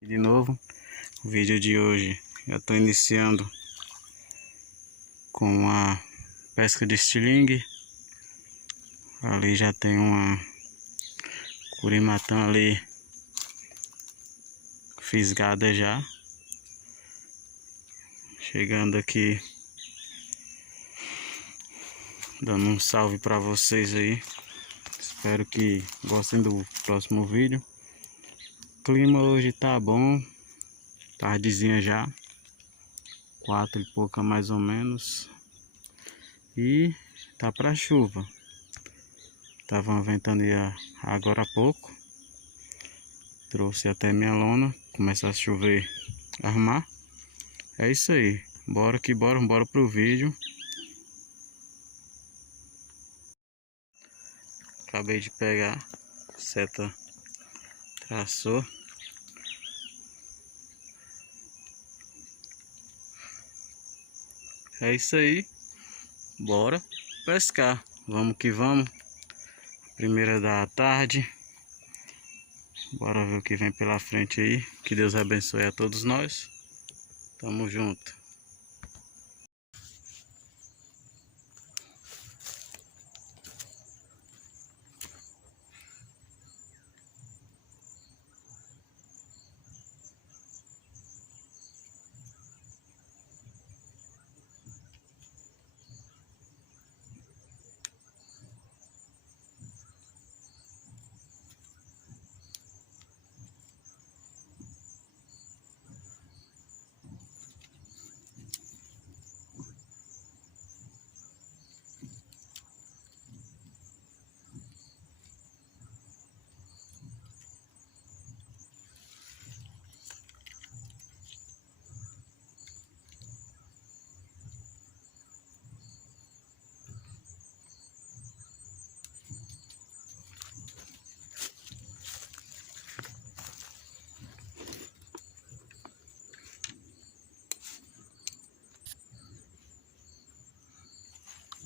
De novo, o vídeo de hoje eu estou iniciando com a pesca de estilingue. Ali já tem uma curimatã ali fisgada já. Chegando aqui, dando um salve para vocês aí. Espero que gostem do próximo vídeo. O clima hoje tá bom, tardezinha já, 4 e pouca mais ou menos, e tá pra chuva. Tava uma ventania agora há pouco, trouxe até minha lona, começar a chover, armar. É isso aí, bora que bora, bora pro vídeo. Acabei de pegar, seta traçou. É isso aí, bora pescar, vamos que vamos. Primeira da tarde, bora ver o que vem pela frente aí. Que Deus abençoe a todos nós, tamo junto.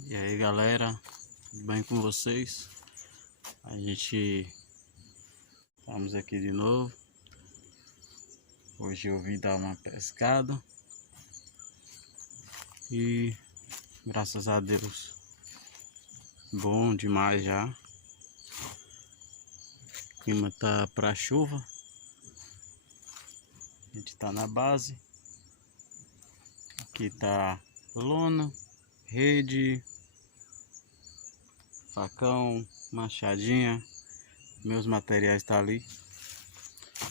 E aí galera, tudo bem com vocês? A gente estamos aqui de novo. Hoje eu vim dar uma pescada e graças a Deus, bom demais já. O clima tá pra chuva. A gente tá na base. Aqui tá lona, rede, facão, machadinha. Meus materiais tá ali.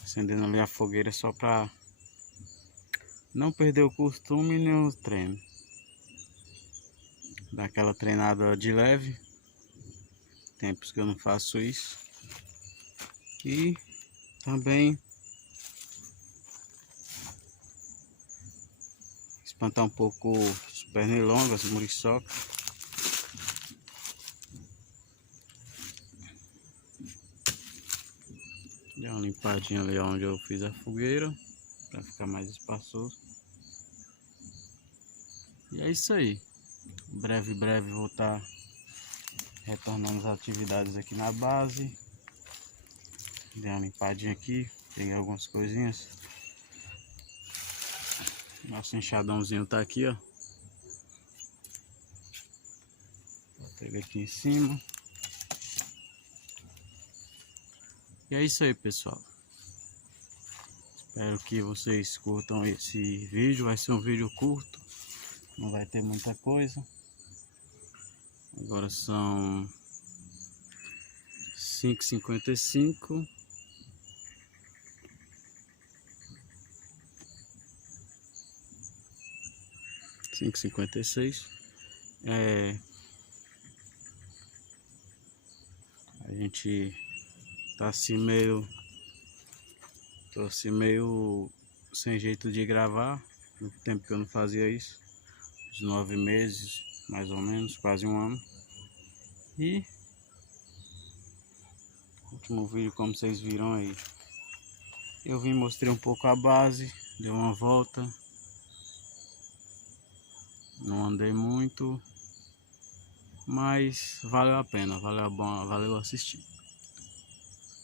Acendendo ali a fogueira só pra não perder o costume nem o treino. Dar aquela treinada de leve. Tempos que eu não faço isso. E também espantar um pouco os pernilongas, muriçoca. Dá uma limpadinha ali onde eu fiz a fogueira, para ficar mais espaçoso. E é isso aí. Breve vou estar retornando às atividades aqui na base. Dei uma limpadinha aqui, peguei algumas coisinhas. Nosso enxadãozinho tá aqui, ó. Peguei aqui em cima. E é isso aí, pessoal. Espero que vocês curtam esse vídeo. Vai ser um vídeo curto, não vai ter muita coisa. Agora são 5h55. A gente tá assim tô assim meio sem jeito de gravar. Muito tempo que eu não fazia isso, uns 9 meses mais ou menos, quase um ano. E último vídeo, como vocês viram aí, eu vim mostrei um pouco a base, dei uma volta, não andei muito, mas valeu a pena, valeu assistir.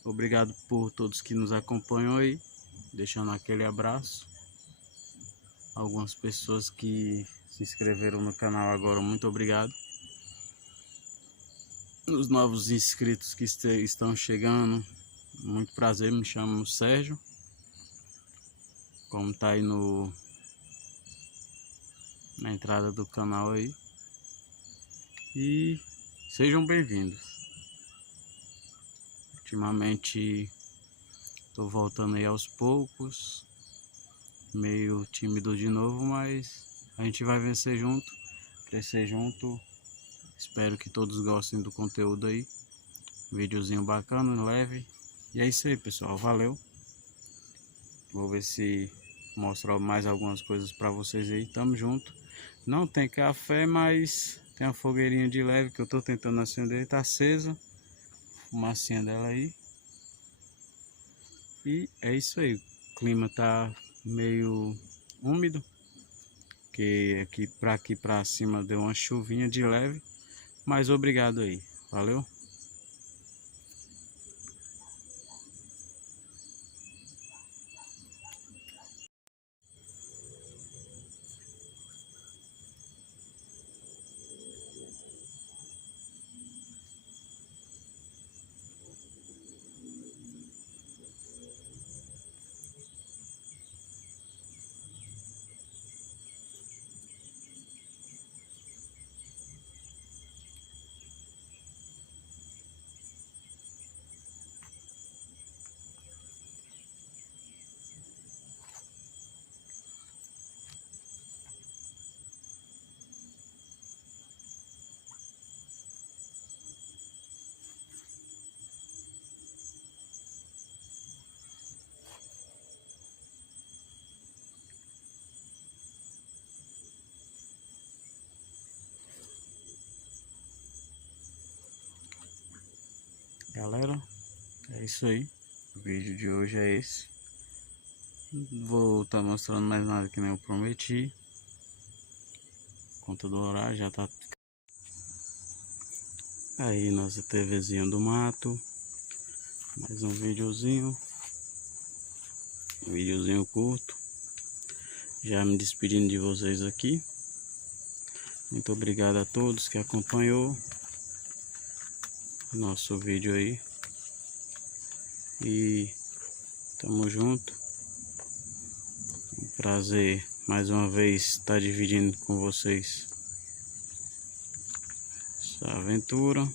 Obrigado por todos que nos acompanham aí. deixando aquele abraço. Algumas pessoas que se inscreveram no canal agora, muito obrigado. Os novos inscritos que estão chegando, muito prazer, me chamo Sérgio, como tá aí na entrada do canal aí. E sejam bem-vindos. Ultimamente tô voltando aí aos poucos, meio tímido de novo, mas a gente vai vencer junto, crescer junto. Espero que todos gostem do conteúdo aí. Videozinho bacana, leve. E é isso aí, pessoal. Valeu. Vou ver se mostro mais algumas coisas para vocês aí. Tamo junto. Não tem café, mas tem a fogueirinha de leve que eu tô tentando acender. Tá acesa. Fumacinha dela aí. E é isso aí. O clima tá meio úmido, que aqui pra cima deu uma chuvinha de leve. Mas obrigado aí. Valeu. Galera, é isso aí. O vídeo de hoje é esse. Não vou estar mostrando mais nada que nem eu prometi. Conta do horário já tá aí, nossa TVzinha do mato. Mais um videozinho. Um videozinho curto. Já me despedindo de vocês aqui. Muito obrigado a todos que acompanhou nosso vídeo aí. E tamo junto. Um prazer mais uma vez estar dividindo com vocês essa aventura.